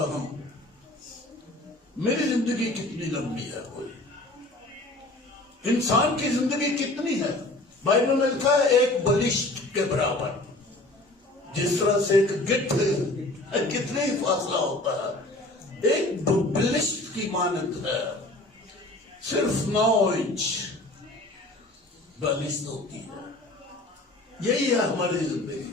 اہم، میری زندگی کتنی لمبی ہے، کوئی انسان کی زندگی کتنی ہے؟ بائبل میں لکھا ہے ایک بلشت کے برابر، جس طرح سے ایک گٹھ کتنے ہی فاصلہ ہوتا ہے، ایک بلشت کی مانند ہے، صرف 9 انچ بلشت ہوتی ہے۔ یہی ہے ہماری زندگی۔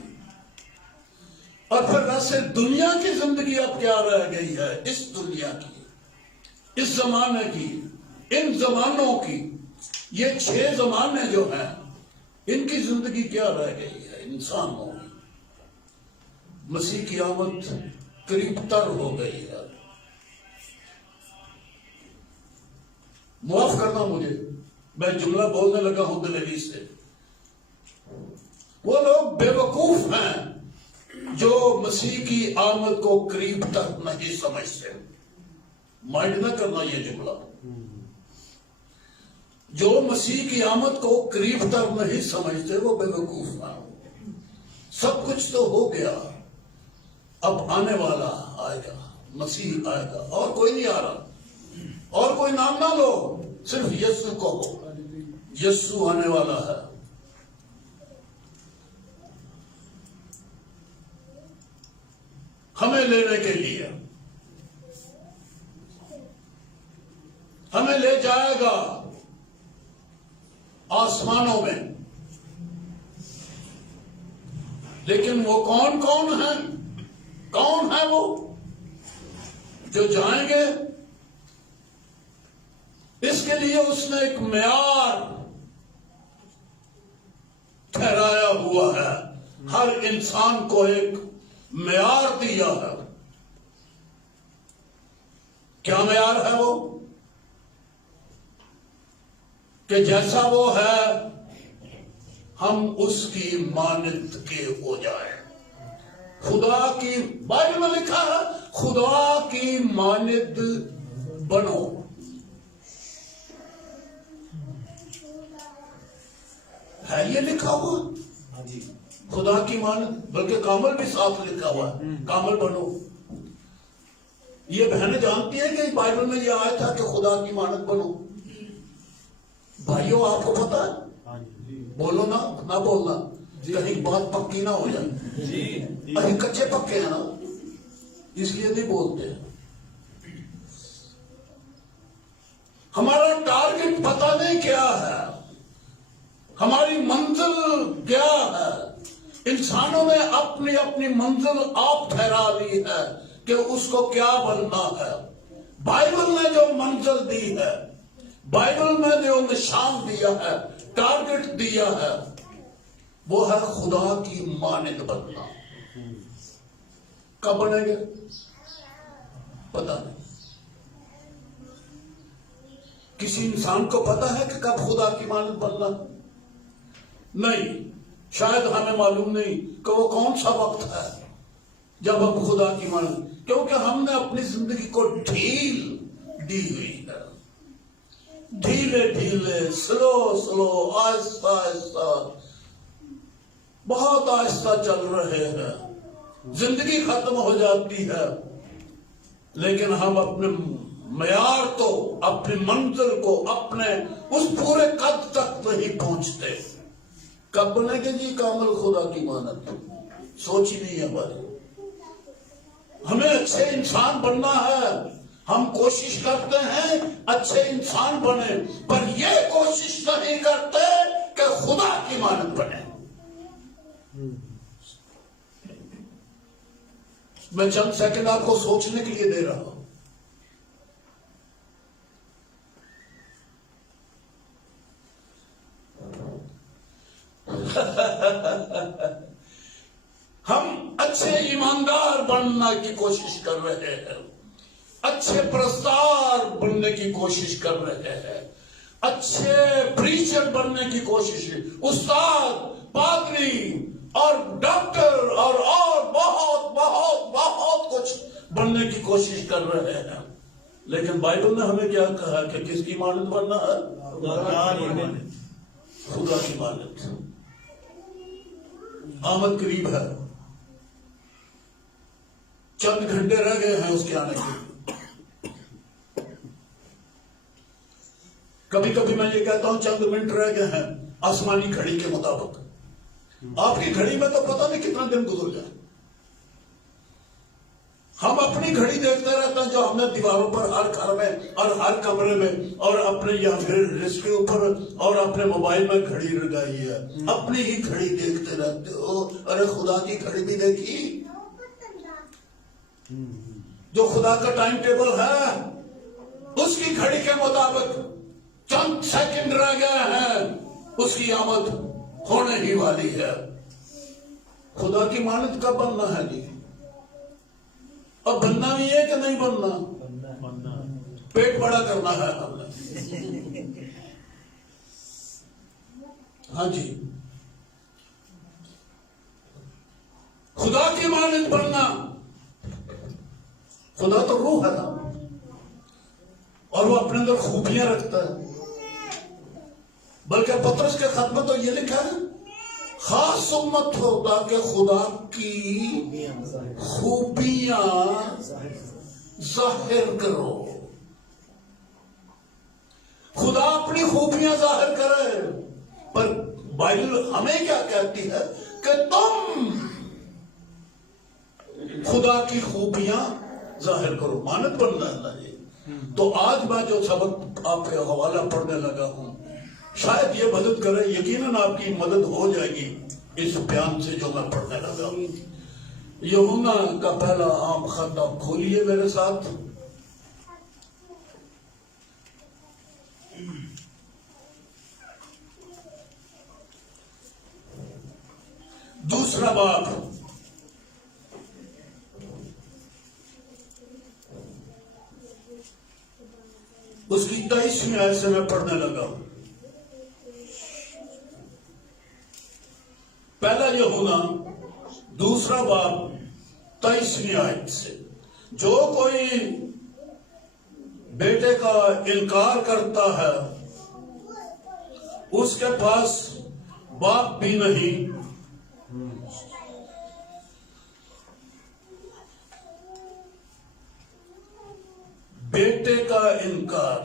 اور پھر ویسے دنیا کی زندگی اب کیا رہ گئی ہے؟ اس دنیا کی، اس زمانے کی، ان زمانوں کی، یہ 6 زمانے جو ہیں، ان کی زندگی کیا رہ گئی ہے انسانوں کی؟ مسیح کی آمد قریب تر ہو گئی ہے۔ معاف کرنا مجھے، میں جملہ بولنے لگا ہوں دلیری سے۔ وہ لوگ بے وقوف ہیں جو مسیح کی آمد کو قریب تک نہیں سمجھتے۔ مائنڈ نہ کرنا یہ جملہ۔ جو مسیح کی آمد کو قریب تر نہیں سمجھتے وہ بے وقوف ہیں۔ سب کچھ تو ہو گیا، اب آنے والا آئے گا، مسیح آئے گا، اور کوئی نہیں آ رہا، اور کوئی نام نہ لو، صرف یسوع کہو، یسوع آنے والا ہے۔ ہمیں لینے کے لیے، ہمیں لے جائے گا آسمانوں میں۔ لیکن وہ کون کون ہیں؟ کون ہے وہ جو جائیں گے؟ اس کے لیے اس نے ایک معیار ٹھہرایا ہوا ہے، ہر انسان کو ایک معیار دیا ہے۔ کیا معیار ہے وہ؟ کہ جیسا وہ ہے ہم اس کی مانند کے ہو جائیں۔ خدا کی، بائبل میں لکھا ہے خدا کی مانند بنو۔ ہے یہ لکھا ہوا؟ خدا کی مانند، بلکہ کامل بھی ساتھ لکھا ہوا ہے، کامل بنو۔ یہ بہنیں جانتی ہیں کہ بائبل میں یہ آیا تھا کہ خدا کی مانند بنو؟ بھائیوں آپ کو پتا ہے؟ بولو نا، نہ بولنا، کہیں بات پکی نہ ہو جائے۔ ابھی کچے پکے ہیں نا، اس لیے نہیں بولتے۔ ہمارا ٹارگٹ پتہ نہیں کیا ہے، ہماری منزل کیا ہے۔ انسانوں نے اپنی اپنی منزل آپ ٹھہرا لی ہے کہ اس کو کیا بننا ہے۔ بائبل نے جو منزل دی ہے، بائبل میں جو نشان دیا ہے، ٹارگٹ دیا ہے، وہ ہے خدا کی مانند بننا۔ کب بنیں گے پتہ نہیں۔ کسی انسان کو پتا ہے کہ کب خدا کی مانند بننا؟ نہیں، شاید ہمیں معلوم نہیں کہ وہ کون سا وقت ہے جب ہم خدا کی مانند، کیونکہ ہم نے اپنی زندگی کو ڈھیل دی ہوئی ہے، ڈھیلے ڈھیلے، سلو، آہستہ آہستہ، بہت آہستہ چل رہے ہیں۔ زندگی ختم ہو جاتی ہے، لیکن ہم اپنے معیار کو، اپنی منزل کو، اپنے اس پورے قد تک نہیں پہنچتے۔ کب بنے گے جی کامل خدا کی مانند؟ سوچ ہی نہیں ہے ہماری۔ ہمیں اچھے انسان بننا ہے، ہم کوشش کرتے ہیں اچھے انسان بنے، پر یہ کوشش نہیں کرتے کہ خدا کی مانند بنے۔ میں چند سیکنڈ آپ کو سوچنے کے لیے دے رہا ہوں۔ ہم اچھے ایماندار بننے کی کوشش کر رہے ہیں، اچھے پرستار بننے کی کوشش کر رہے ہیں، اچھے پریچر بننے کی کوشش، استاد، پادری اور ڈاکٹر اور بہت بہت بہت کچھ بننے کی کوشش کر رہے ہیں۔ لیکن بائبل نے ہمیں کیا کہا کہ کس کی مانند بننا ہے؟ خدا کی مانند۔ آمد قریب ہے، چند گھنٹے رہ گئے ہیں اس کے آنے کے. کبھی کبھی میں یہ کہتا ہوں چند منٹ رہ گئے ہیں آسمانی گھڑی کے مطابق. آپ کی گھڑی میں تو پتہ نہیں کتنا دن گزر جائے. ہم اپنی گھڑی دیکھتے رہتے ہیں جو ہم نے دیواروں پر ہر گھر میں اور ہر کمرے میں اور اپنے رسک کے اوپر اور اپنے موبائل میں گھڑی لگائی ہے. اپنی ہی گھڑی دیکھتے رہتے ہو. ارے خدا کی گھڑی بھی دیکھی جو خدا کا ٹائم ٹیبل ہے اس کی گھڑی کے مطابق چند سیکنڈ رہ گئے ہیں اس کی آمد ہونے ہی والی ہے. خدا کی مانند کب بننا ہے جی؟ اب بننا بھی ہے کہ نہیں بننا؟ پیٹ بڑا کرنا ہے ہم نے. ہاں جی خدا کی مانند بننا. خدا تو روح ہے نا اور وہ اپنے اندر خوبیاں رکھتا ہے. بلکہ پطرس کے خط میں تو یہ لکھا ہے خاص امت ہو تاکہ خدا کی خوبیاں ظاہر کرو. خدا اپنی خوبیاں ظاہر کرے. پر بائبل ہمیں کیا کہتی ہے کہ تم خدا کی خوبیاں ظاہر کرو. مانت بننا ہے نا جی. تو آج میں جو سبق آپ کے حوالہ پڑھنے لگا ہوں شاید یہ مدد کرے. یقیناً آپ کی مدد ہو جائے گی اس بیان سے جو میں پڑھنے لگا ہوں. یوحنا کا پہلا عام خط آپ کھولیے میرے ساتھ. دوسرا باب اس کی 23ویں آیت سے میں پڑھنے لگا ہوں. پہلا یوحنا دوسرا باب 23ویں آیت سے. جو کوئی بیٹے کا انکار کرتا ہے اس کے پاس باپ بھی نہیں بیٹے کا انکار.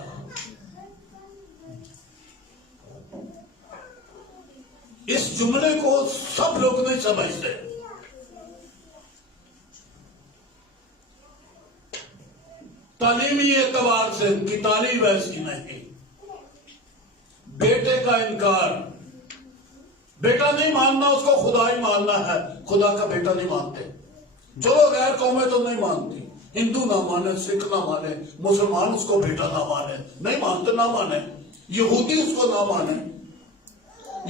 اس جملے کو سب لوگ نہیں سمجھتے. تعلیمی اعتبار سے ان کی تعلیم ایسی نہیں. بیٹے کا انکار. بیٹا نہیں ماننا اس کو خدا ہی ماننا ہے. خدا کا بیٹا نہیں مانتے. چلو غیر قومیں تو نہیں مانتی. ہندو نہ مانے, سکھ نہ مانے, مسلمان اس کو بیٹا نہ مانے, نہیں مانتے نہ مانے. یہودی اس کو نہ مانے,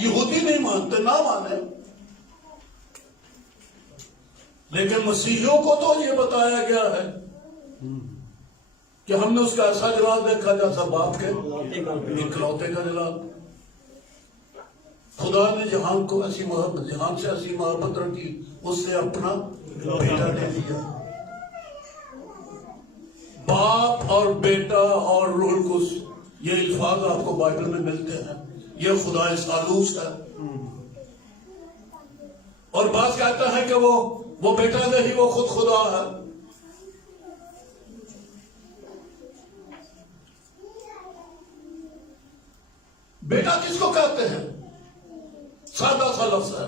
یہودی نہیں مانتے نہ مانے. لیکن مسیحیوں کو تو یہ بتایا گیا ہے کہ ہم نے اس کا ایسا جلال دیکھا جیسا باپ کے اکلوتے کا جلال. خدا نے جہان کو ایسی محبت, جہان سے ایسی محبت رکھی, اس سے اپنا بیٹا دے دیا. باپ اور بیٹا اور روح القدس یہ الفاظ آپ کو بائبل میں ملتے ہیں. یہ خدا ثالوث ہے. اور بعض کہتا ہے کہ وہ بیٹا نہیں, وہ خود خدا ہے. بیٹا کس کو کہتے ہیں؟ سادہ سا لفظ ہے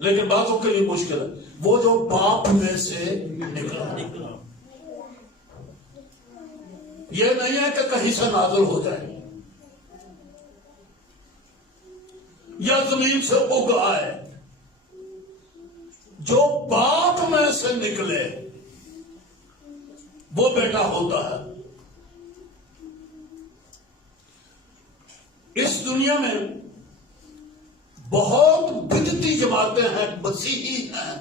لیکن بعضوں کے لیے مشکل ہے. وہ جو باپ میں سے نکلا. یہ نہیں ہے کہ کہیں سے نازل ہو جائے یا زمین سے اگ آئے. جو باپ میں سے نکلے وہ بیٹا ہوتا ہے. اس دنیا میں بہت بدعتی جماعتیں ہیں, مسیحی ہیں,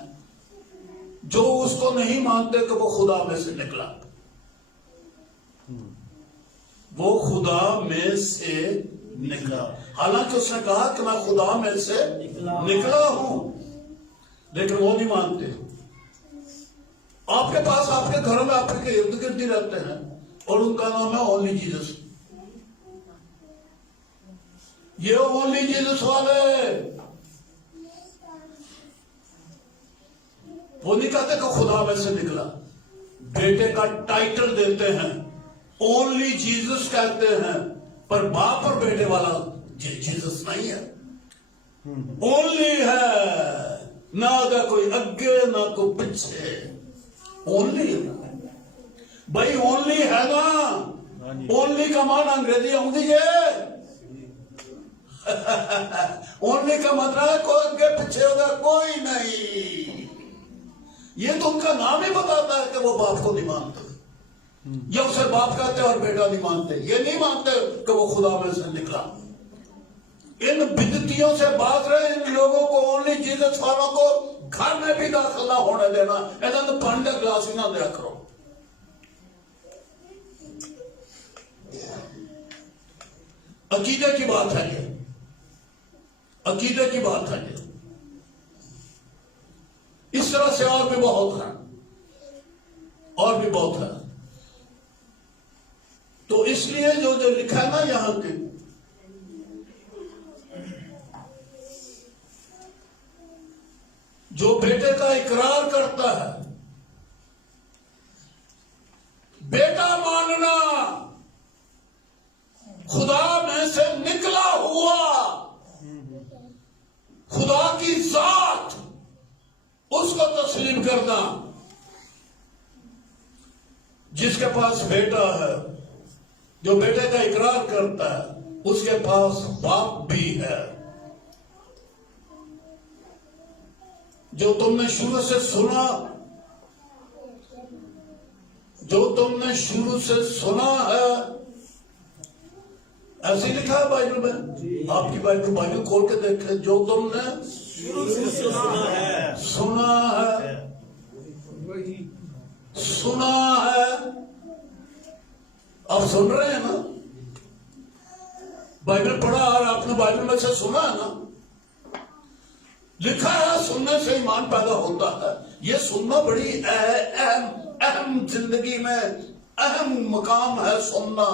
جو اس کو نہیں مانتے کہ وہ خدا میں سے نکلا. وہ خدا میں سے نکلا, حالانکہ اس نے کہا کہ میں خدا میں سے نکلا ہوں, لیکن وہ نہیں مانتے. آپ کے پاس, آپ کے گھروں میں, آپ کے ارد گرد ہی رہتے ہیں اور ان کا نام ہے اونلی جیزس. یہ اونلی جیزس والے وہ نہیں کہتے کہ خدا میں سے نکلا. بیٹے کا ٹائٹل دیتے ہیں, اونلی جیزس کہتے ہیں, پر باپ اور بیٹے والا جیزس نہیں ہے. اونلی ہے, نہ آگا کوئی اگے نہ کوئی پیچھے, اونلی ہے بھائی. اونلی ہے نا, اونلی کا معنی انگریزی آؤں ہے. اونلی کا مطلب ہے کوئی اگے پیچھے ہوگا کوئی نہیں. یہ تو ان کا نام ہی بتاتا ہے کہ وہ باپ کو نہیں مانتے, یا اسے باپ کہتے اور بیٹا نہیں مانتے. یہ نہیں مانتے کہ وہ خدا میں سے نکلا. ان بدعتیوں سے باز رہے. ان لوگوں کو, اونلی جیزس والوں کو گھر میں بھی داخل نہ ہونے دینا. انہوں نے پانی کا گلاس ہی نہ دیا کرو. عقیدے کی بات ہے یہ, عقیدے کی بات ہے یہ. اس طرح سے اور بھی بہت ہے, اور بھی بہت ہے. تو اس لیے جو لکھا ہے نا یہاں کے, جو بیٹے کا اقرار کرتا ہے, بیٹا ماننا, خدا میں سے نکلا ہوا, خدا کی ذات, اس کو تسلیم کرنا. جس کے پاس بیٹا ہے, جو بیٹے کا اقرار کرتا ہے, اس کے پاس باپ بھی ہے. جو تم نے شروع سے سنا, جو تم نے شروع سے سنا ہے, ایسے ہی لکھا ہے بائبل میں. آپ کی بائبل کھول کے دیکھیں. جو تم نے شروع سے سنا ہے, سنا ہے. آپ سن رہے ہیں نا, بائبل پڑھا اور آپ نے بائبل میں سے سنا ہے نا. لکھا ہے سننے سے ایمان پیدا ہوتا ہے. یہ سننا بڑی اہم زندگی میں اہم مقام ہے. سننا,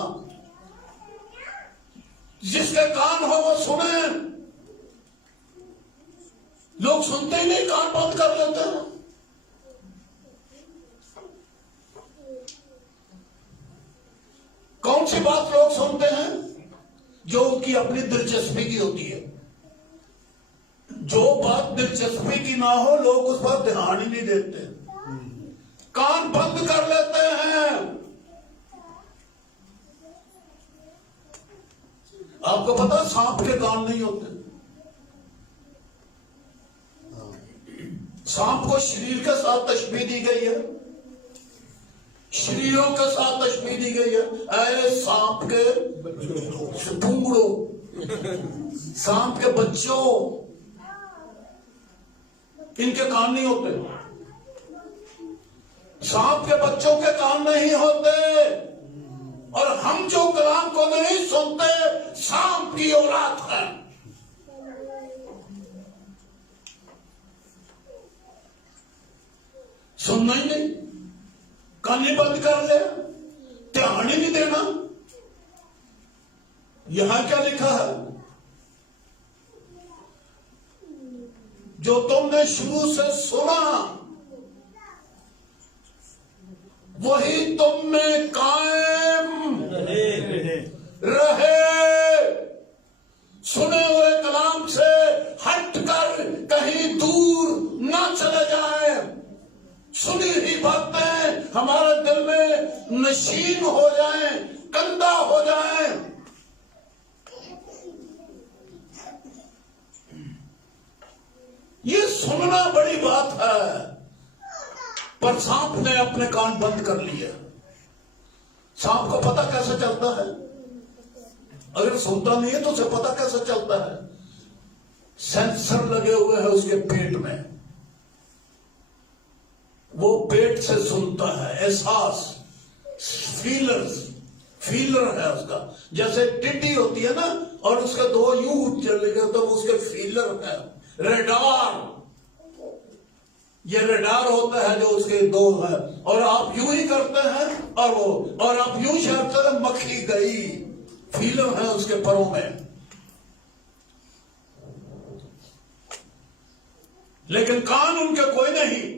جس کے کان ہو وہ سنیں. لوگ سنتے ہی نہیں, کان بند کر لیتے ہیں. کون سی بات لوگ سنتے ہیں؟ جو ان کی اپنی دلچسپی کی ہوتی ہے. جو بات دلچسپی کی نہ ہو, لوگ اس پر دھیان ہی نہیں دیتے, کان بند کر لیتے ہیں. آپ کو پتا سانپ کے کان نہیں ہوتے. سانپ کو شریر کے ساتھ تشبیہ دی گئی ہے, شریروں کے ساتھ تشبیہ دی گئی ہے. اے سانپ کے ڈھونگڑو, سانپ کے بچوں, ان کے کان نہیں ہوتے. سانپ کے بچوں کے کان نہیں ہوتے. اور ہم جو کلام کو نہیں سنتے, سانپ کی اولاد ہے. سننا ہی نہیں, کان ہی بند کر لے, دھیان ہی نہیں دینا. یہاں کیا لکھا ہے؟ جو تم نے شروع سے سنا وہی تم میں قائم رہے. سنے ہوئے کلام سے ہٹ کر کہیں دور نہ چلے جائیں. سنی ہوئی باتیں ہمارے دل میں نشین ہو جائیں, کندہ ہو جائیں. یہ سننا بڑی بات ہے. پر سانپ نے اپنے کان بند کر لیے. سانپ کو پتہ کیسے چلتا ہے؟ اگر سنتا نہیں ہے تو اسے پتہ کیسے چلتا ہے؟ سینسر لگے ہوئے ہیں اس کے پیٹ میں, وہ پیٹ سے سنتا ہے. احساس, فیلر ہے اس کا. جیسے ٹڈی ہوتی ہے نا, اور اس کے دو یوں چلے گئے تو اس کے فیلر ہے. ریڈار, یہ ریڈار ہوتا ہے جو اس کے دو ہے. اور آپ یوں ہی کرتے ہیں اور آپ یوں شہرتے ہیں, مکھی گئی, فیلر ہے اس کے پروں میں. لیکن کان ان کے کوئی نہیں.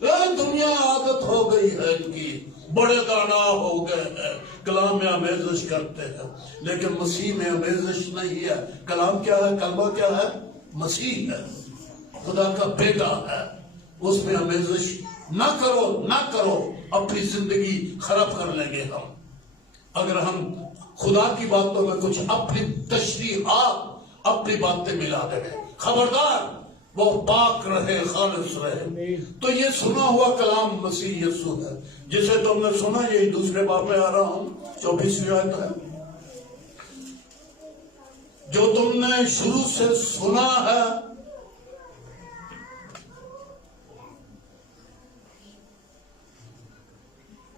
دنیا عادت ہو گئی ہے ان کی، بڑے دانا ہو گئے ہیں، کلام میں آمیزش کرتے ہیں، لیکن مسیح میں آمیزش نہیں ہے۔ کلام کیا ہے؟ کلمہ کیا ہے؟ مسیح ہے، خدا کا بیٹا ہے، اس میں آمیزش نہ کرو، نہ کرو، اپنی زندگی خراب کر لیں گے ہم اگر ہم خدا کی باتوں میں کچھ اپنی تشریحات، اپنی باتیں ملا دیں۔ خبردار، وہ پاک رہے، خالص رہے۔ تو یہ سنا ہوا کلام مسیح یسوع ہے، جسے تم نے سنا، یہی دوسرے باب میں آ رہا ہوں، 24ویں آیت ہے، جو تم نے شروع سے سنا ہے،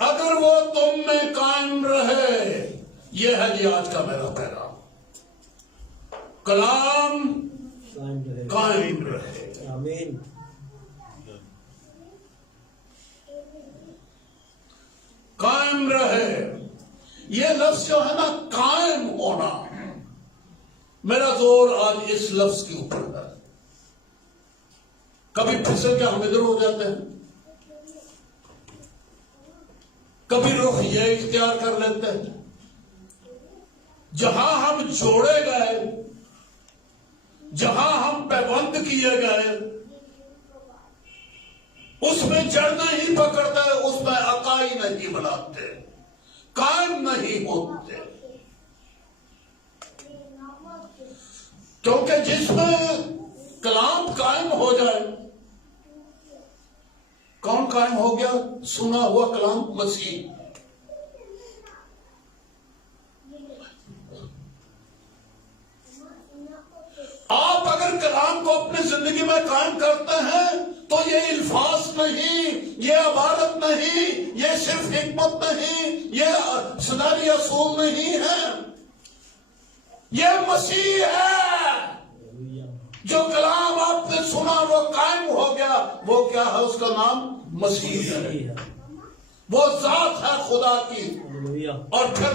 اگر وہ تم میں قائم رہے۔ یہ ہے جی آج کا میرا پیغام، کلام قائم رہے۔ آمین۔ قائم رہے، یہ لفظ جو ہے نا قائم ہونا، میرا زور آج اس لفظ کے اوپر ہے۔ کبھی پھسل کے ہم ادھر ہو جاتے ہیں، کبھی رخ یہ اختیار کر لیتے ہیں، جہاں ہم جوڑے گئے، جہاں ہم پیوند کیے گئے، اس میں جڑ نہیں پکڑتے، اس میں اکائی نہیں بناتے، قائم نہیں ہوتے، کیونکہ جس میں کلام قائم ہو جائے، کون قائم ہو گیا؟ سنا ہوا کلام مسیح۔ آپ اگر کلام کو اپنی زندگی میں قائم کرتے ہیں تو یہ الفاظ نہیں، یہ عبارت نہیں، یہ صرف حکمت نہیں، یہ صداری اصول نہیں ہے، یہ مسیح ہے۔ جو کلام آپ نے سنا وہ قائم ہو گیا، وہ کیا ہے؟ اس کا نام مسیح ہے، وہ ذات ہے خدا کی۔ اور پھر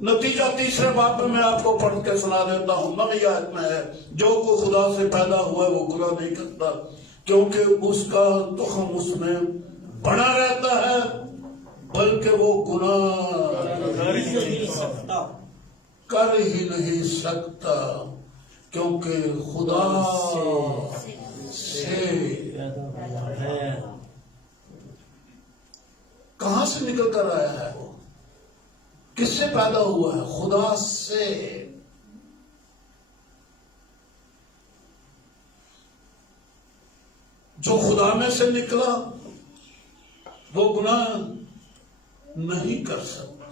نتیجہ تیسرے باب میں میں آپ کو پڑھ کے سنا دیتا ہوں، 9 آیت میں ہے، جو کوئی خدا سے پیدا ہوا ہے وہ گناہ نہیں کرتا، کیونکہ اس کا تخم اس میں بنا رہتا ہے، بلکہ وہ گناہ کر ہی نہیں سکتا، کیونکہ خدا سے کہاں سے نکل کر آیا ہے؟ وہ کس سے پیدا ہوا ہے؟ خدا سے۔ جو خدا میں سے نکلا وہ گناہ نہیں کر سکتا۔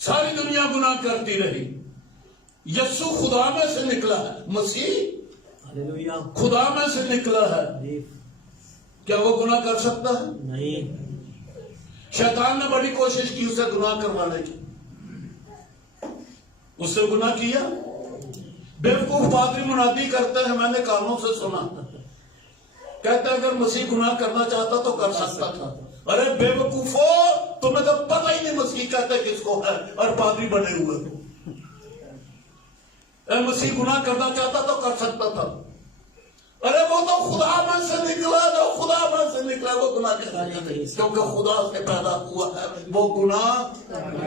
ساری دنیا گناہ کرتی رہی، یسوع خدا میں سے نکلا ہے، مسیح خدا میں سے نکلا ہے، کیا وہ گناہ کر سکتا ہے؟ نہیں۔ شیطان نے بڑی کوشش کی اسے گناہ کروانے کی، اس سے گناہ کیا۔ بیوقوف پادری منادی کرتے ہیں، میں نے کانوں سے سنا، کہتے ہیں اگر مسیح گناہ کرنا چاہتا تو کر سکتا تھا۔ ارے بیوقوفو، تمہیں تو پتہ ہی نہیں مسیح کہتے کس کو ہے، اور پادری بنے ہوئے۔ اے مسیح گناہ کرنا چاہتا تو کر سکتا تھا۔ ارے وہ تو خدا میں سے نکلا، جو خدا میں سے نکلا وہ گناہ کر سکتا ہے، کیونکہ خدا سے پیدا ہوا ہے، وہ گناہ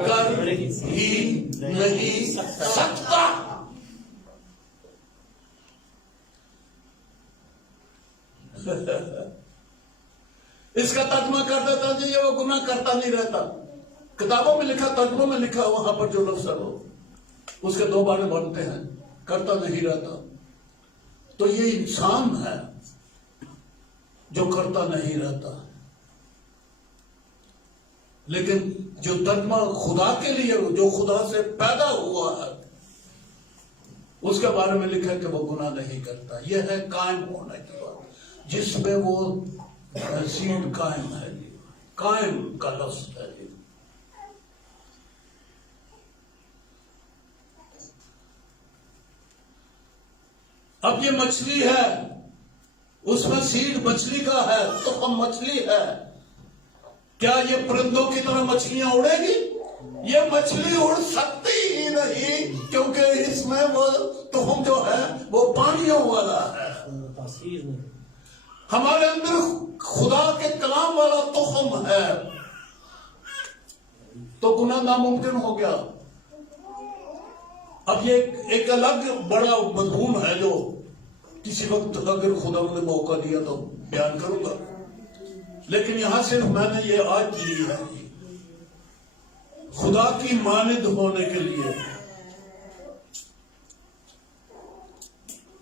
کر ہی نہیں سکتا۔ اس کا ترجمہ کر دیتا جی یہ وہ گناہ کرتا نہیں رہتا۔ کتابوں میں لکھا، ترجموں میں لکھا، وہاں پر جو لفظ ہے اس کے 2 معنی بنتے ہیں، کرتا نہیں رہتا۔ تو یہ انسان ہے جو کرتا نہیں رہتا، لیکن جو ترجمہ خدا کے لیے، جو خدا سے پیدا ہوا ہے، اس کے بارے میں لکھا ہے کہ وہ گناہ نہیں کرتا۔ یہ ہے قائم ہونے کی بات، جس میں وہ سیڈ قائم ہے، قائم کا لفظ ہے۔ اب یہ مچھلی ہے، اس میں سیڈ مچھلی کا ہے، تخم مچھلی ہے، کیا یہ پرندوں کی طرح مچھلیاں اڑے گی؟ یہ مچھلی اڑ سکتی ہی ہی نہیں، کیونکہ اس میں وہ تخم جو ہے وہ پانیوں والا ہے۔ ہمارے اندر خدا کے کلام والا تخم ہے تو گناہ ناممکن ہو گیا۔ اب یہ ایک الگ بڑا مضمون ہے جو کسی وقت اگر خدا نے موقع دیا تو بیان کروں گا، لیکن یہاں صرف میں نے یہ آیت لی ہے خدا کی مانند ہونے کے لیے،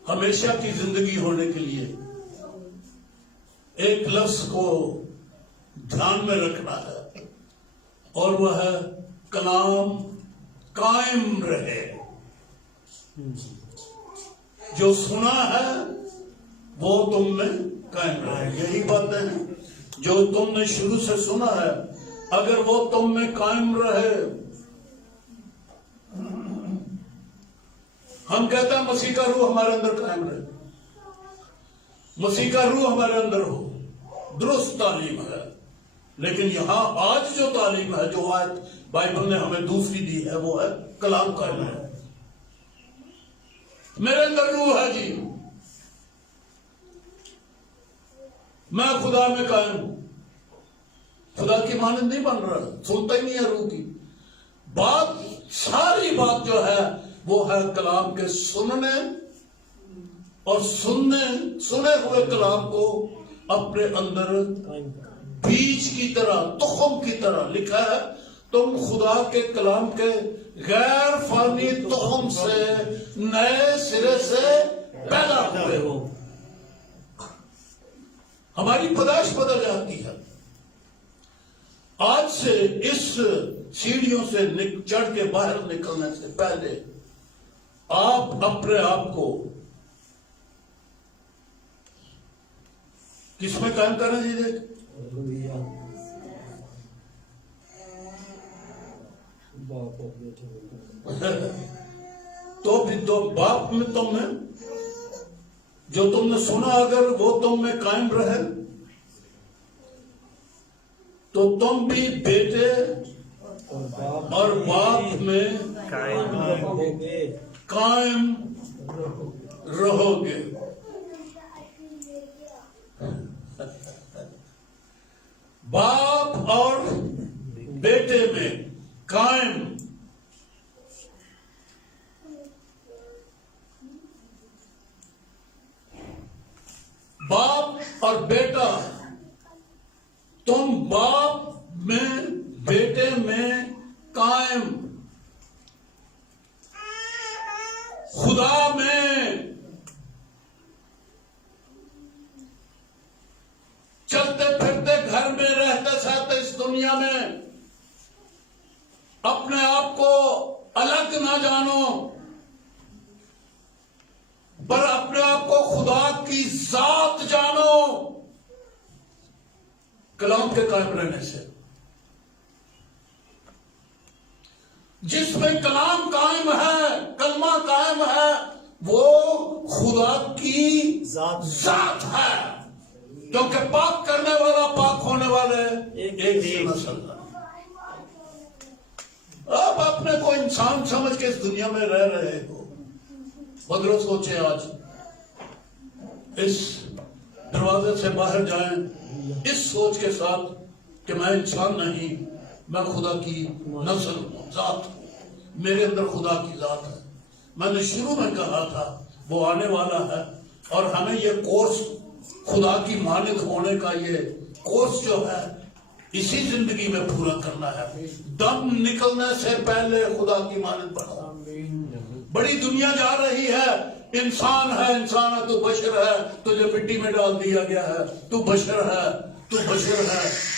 ہمیشہ کی زندگی ہونے کے لیے ایک لفظ کو دھیان میں رکھنا ہے، اور وہ ہے کلام قائم رہے۔ جو سنا ہے وہ تم میں قائم رہے، یہی باتیں ہیں جو تم نے شروع سے سنا ہے، اگر وہ تم میں قائم رہے۔ ہم کہتے ہیں مسیح کا روح ہمارے اندر قائم رہے، مسیح کا روح ہمارے اندر ہو، درست تعلیم ہے، لیکن یہاں آج جو تعلیم ہے، جو آیت بائبل نے ہمیں دوسری دی ہے، وہ ہے کلام قائم ہے۔ میرے اندر روح ہے جی، میں خدا میں قائم ہوں، خدا کی مانند نہیں بن رہا، سنتا ہی نہیں ہے روح کی بات۔ ساری بات جو ہے وہ ہے کلام کے سننے، اور سنے ہوئے کلام کو اپنے اندر بیج کی طرح، تخم کی طرح لکھا ہے، تم خدا کے کلام کے غیر فانی تخم سے نئے سرے سے پیدا ہوئے ہو۔ ہماری پیدائش بدل جاتی ہے۔ آج سے اس سیڑھیوں سے چڑھ کے باہر نکلنے سے پہلے آپ اپنے آپ کو کس میں قائم کریں جی؟ دیکھ تو بھی تو باپ میں تم نے جو تم نے سنا اگر وہ تم میں قائم رہے تو تم بھی بیٹے اور باپ میں قائم رہو گے۔ باپ اور بیٹے میں قائم، باپ اور بیٹا، تم باپ میں بیٹے میں قائم، خدا میں چلتے پھرتے گھر میں رہتے سہتے اس دنیا میں اپنے آپ کو الگ نہ جانو، پر اپنے آپ کو خدا کی ذات جانو کلام کے قائم رہنے سے۔ جس میں کلام قائم ہے، کلمہ قائم ہے، وہ خدا کی ذات ہے، کیونکہ پاک کرنے والا پاک ہونے والے ایک ہی نسل ہے۔ آپ اپنے کو انسان سمجھ کے اس دنیا میں رہ رہے ہو، مگر سوچیں آج اس دروازے سے باہر جائیں اس سوچ کے ساتھ کہ میں انسان نہیں، میں خدا کی نسل ہوں، ذات ہوں، میرے اندر خدا کی ذات ہے۔ میں نے شروع میں کہا تھا وہ آنے والا ہے، اور ہمیں یہ کورس خدا کی مانند ہونے کا یہ کورس جو ہے اسی زندگی میں پورا کرنا ہے۔ دم نکلنے سے پہلے خدا کی مانند بنو۔ بڑی دنیا جا رہی ہے، انسان ہے تو بشر ہے، تجھے مٹی میں ڈال دیا گیا ہے، تو بشر ہے،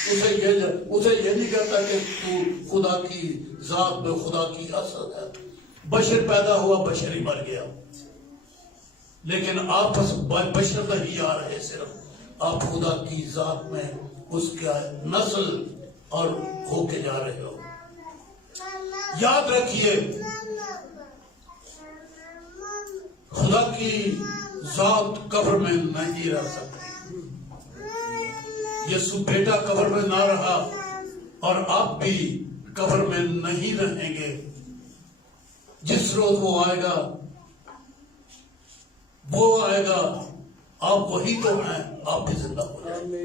اسے یہ نہیں کہتا کہ تو خدا کی ذات میں خدا کی اصل ہے۔ بشر پیدا ہوا، بشر ہی مر گیا، لیکن آپ بشر نہیں آ رہے، صرف آپ خدا کی ذات میں اس کا نسل اور ہو کے جا رہے ہو۔ یاد رکھیے خدا کی ذات قبر میں نہیں رہ سکتی۔ یسوع بیٹا قبر میں نہ رہا، اور آپ بھی قبر میں نہیں رہیں گے۔ جس روز وہ آئے گا آپ وہی تو ہیں، آپ بھی زندہ ہو جائیں گے.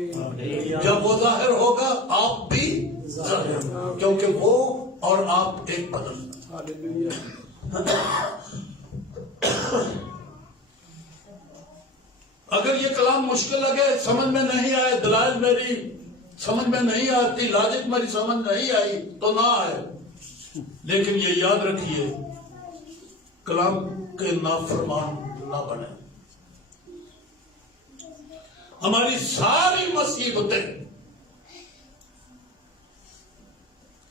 جب وہ ظاہر ہوگا آپ بھی ظاہر، کیونکہ وہ اور آپ ایک بدن. اگر یہ کلام مشکل لگے، سمجھ میں نہیں آئے، دلائل میری سمجھ میں نہیں آتی، لاجک میری سمجھ نہیں آئی تو نہ آئے، لیکن یہ یاد رکھیے کلام کے نافرمان نہ بنے. ہماری ساری مصیبتیں،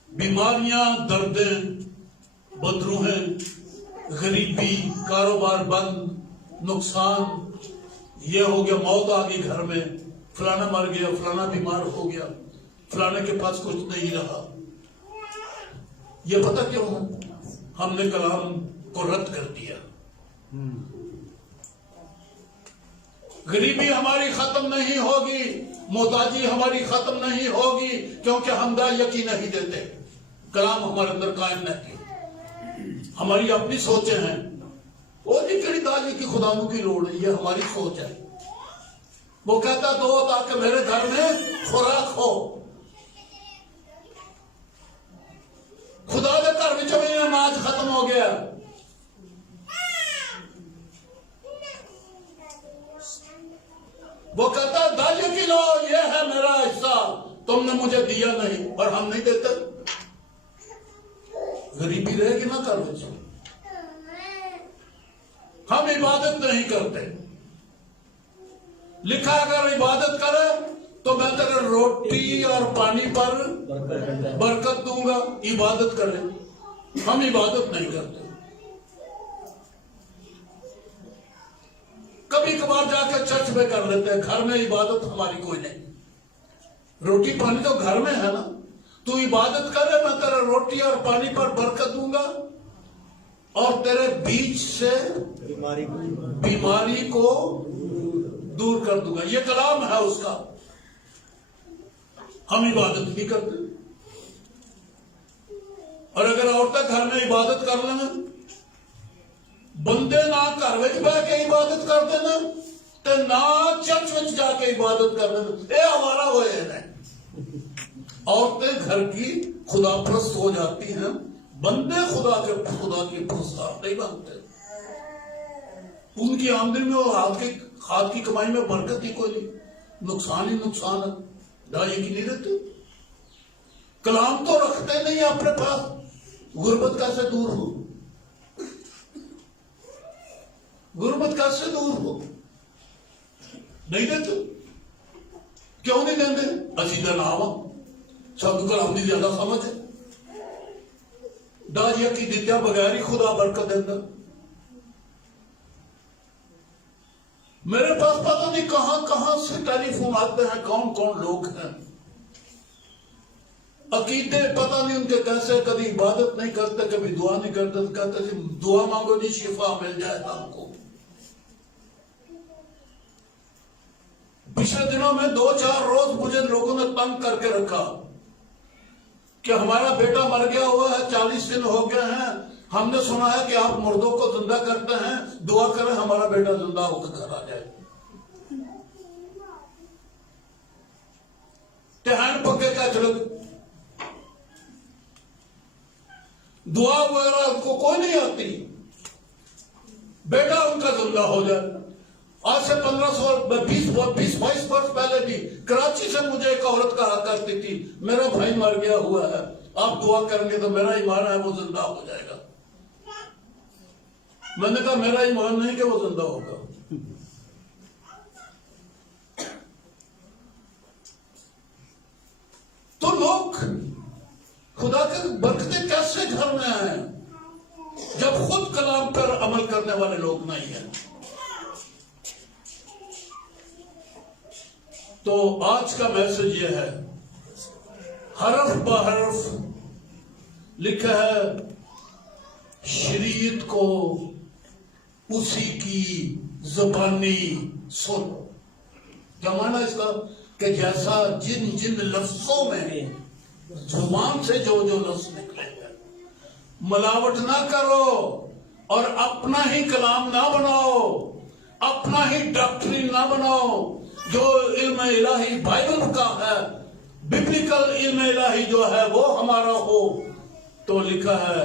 بیماریاں، دردیں، بدروہیں، غریبی، کاروبار بند، نقصان، یہ ہو گیا، موت آ گئی گھر میں، فلانا مر گیا، فلانا بیمار ہو گیا، فلانے کے پاس کچھ نہیں رہا. یہ پتہ کیوں ہے؟ ہم نے کلام کو رد کر دیا. غریبی ہماری ختم نہیں ہوگی، محتاجی ہماری ختم نہیں ہوگی، کیونکہ ہم یقین نہیں دیتے، کلام ہمارے اندر قائم نہیں. ہماری اپنی سوچیں ہیں، وہ کہڑی دالی کی خداؤں کی لوڑ ہے، یہ ہماری سوچ ہے. وہ کہتا دو تاکہ میرے گھر میں خوراک ہو. خدا کے گھر میں جب اناج ختم ہو گیا، وہ کہتا دالی کی لو، یہ ہے میرا حصہ، تم نے مجھے دیا نہیں، اور ہم نہیں دیتے. غریبی رہے گی نہ کر بچے. ہم عبادت نہیں کرتے. لکھا اگر عبادت کرے تو میں تیرے روٹی اور پانی پر برکت دوں گا. عبادت کرے، ہم عبادت نہیں کرتے. کبھی کبھار جا کے چرچ میں کر لیتے ہیں، گھر میں عبادت ہماری کوئی نہیں. روٹی پانی تو گھر میں ہے نا. تو عبادت کرے، میں تیرے روٹی اور پانی پر برکت دوں گا اور تیرے بیچ سے بیماری کو دور کر دوں گا. یہ کلام ہے اس کا. ہم عبادت نہیں کرتے. اور اگر عورتیں گھر میں عبادت کر لیں، بندے نہ گھر میں بہ کے عبادت کرتے نا، تو نہ چرچ میں جا کے عبادت کرتے، یہ ہمارا وہ ہے. عورتیں گھر کی خدا پرست ہو جاتی ہیں، بندے خدا کی پرستار نہیں بنتے. ان کی آمدنی میں اور ہاتھ کی کمائی میں برکت ہی کوئی نہیں، نقصان ہی نقصان ہے. یہ نہیں رہتے. کلام تو رکھتے نہیں اپنے پاس. غربت کیسے دور ہو؟ غربت کیسے دور ہو؟ نہیں دیتے. کیوں نہیں دیتے؟ اسی کا نام سب کلام کی زیادہ سمجھ ہے. داجیا کی دیتیا بغیر ہی خدا برکت دیتا. میرے پاس پتہ نہیں کہاں کہاں سے ٹیلی فون آتے ہیں، کون کون لوگ ہیں، عقیدے پتہ نہیں ان کے کیسے، کبھی عبادت نہیں کرتے، کبھی دعا نہیں کرتے. کہتے ہیں دعا مانگو جی شفا مل جائے ہم کو. پچھلے دنوں میں 2-4 روز مجھے لوگوں نے تنگ کر کے رکھا کہ ہمارا بیٹا مر گیا ہوا ہے، 40 دن ہو گئے ہیں، ہم نے سنا ہے کہ آپ مردوں کو زندہ کرتے ہیں، دعا کریں ہمارا بیٹا زندہ ہو کے گھر آ جائے. ٹہن پکے کیا چلو، دعا وغیرہ ان کو کوئی نہیں آتی. بیٹا ان کا زندہ ہو جائے. آج سے 20-22 برس پہلے بھی کراچی سے مجھے ایک عورت کہا کرتی تھی میرا بھائی مر گیا ہوا ہے، آپ دعا کریں گے تو میرا ایمان ہے وہ زندہ ہو جائے گا. میں نے کہا میرا ایمان نہیں کہ وہ زندہ ہوگا. تو لوگ خدا کے برکتیں کیسے گھر میں آئیں جب خود کلام پر عمل کرنے والے لوگ نہیں ہیں؟ تو آج کا میسج یہ ہے، حرف بحرف لکھا ہے شریعت کو اسی کی زبانی سن. کیا معنی اس کا؟ کہ جیسا جن لفظوں میں زبان سے جو لفظ نکلے گا ملاوٹ نہ کرو اور اپنا ہی کلام نہ بناؤ، اپنا ہی ڈاکٹرین نہ بناؤ۔ جو علم الہی بائبل کا ہے، ببلیکل علم الہی جو ہے وہ ہمارا ہو، تو لکھا ہے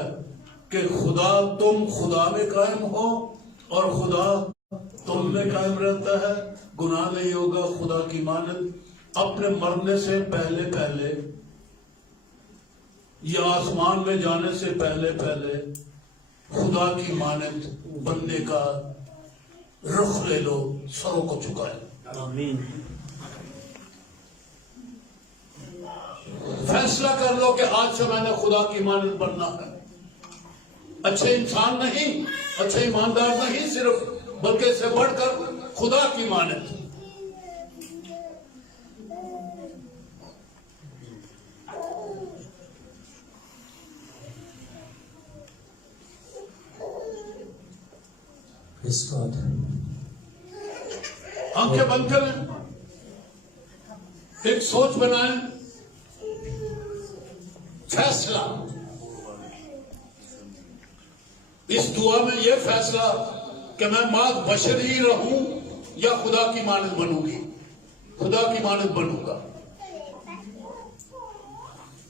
کہ تم خدا میں قائم ہو اور خدا تم میں قائم رہتا ہے۔ گناہ نہیں ہوگا خدا کی مانند اپنے مرنے سے پہلے یا آسمان میں جانے سے پہلے خدا کی مانند بننے کا رخ لے لو، سروں کو چکائے۔ آمین۔ فیصلہ کر لو کہ آج سے میں نے خدا کی مانند بننا ہے۔ اچھے انسان نہیں، اچھے ایماندار نہیں صرف، بلکہ اس سے بڑھ کر خدا کی مانند۔ آنکھیں بند کریں، ایک سوچ بنائیں، فیصلہ۔ اس دعا میں یہ فیصلہ کہ میں ماذ بشر ہی رہوں یا خدا کی مانند بنوں گی، خدا کی مانند بنوں گا۔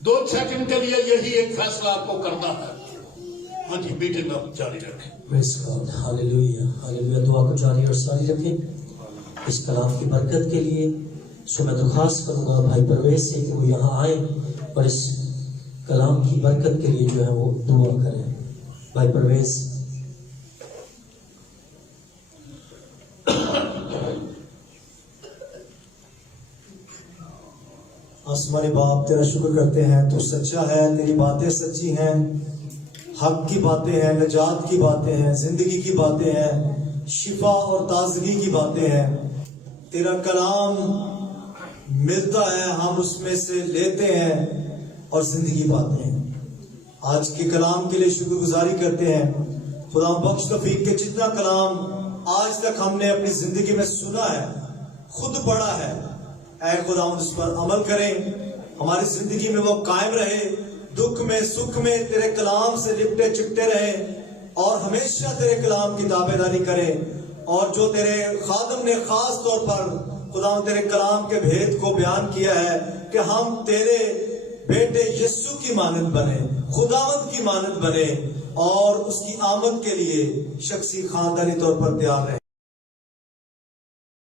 2 سیکنڈ کے لیے یہی ایک فیصلہ آپ کو کرنا ہے۔ ہاں جی، میٹنگ آپ جاری رکھیں۔ Hallelujah, hallelujah. دعا کو جاری اور ساری رکھیں اس کلام کی برکت کے لیے۔ سو میں درخواست کروں گا بھائی پرویز سے کہ وہ یہاں آئیں اور اس کلام کی برکت کے لیے جو ہے وہ دعا کریں۔ بھائی پرویز۔ آسمانی باپ، تیرا شکر کرتے ہیں، تو سچا ہے، تیری باتیں سچی ہیں، حق کی باتیں ہیں، نجات کی باتیں ہیں، زندگی کی باتیں ہیں، شفا اور تازگی کی باتیں ہیں۔ تیرا کلام ملتا ہے، ہم اس میں سے لیتے ہیں اور زندگی پاتے ہیں۔ آج کے کلام کے لیے شکر گزاری کرتے ہیں خدا بخش توفیق کہ جتنا کلام آج تک ہم نے اپنی زندگی میں سنا ہے، خود پڑھا ہے، اے خدا اس پر عمل کریں، ہماری زندگی میں وہ قائم رہے، دکھ میں سکھ میں تیرے کلام سے لپٹے چپٹے رہے اور ہمیشہ تیرے کلام کی تابع داری کریں۔ اور جو تیرے خادم نے خاص طور پر خدا تیرے کلام کے بھید کو بیان کیا ہے کہ ہم تیرے بیٹے یسوع کی مانند بنے، خداوند کی مانند بنے اور اس کی آمد کے لیے شخصی خاندانی طور پر تیار رہیں۔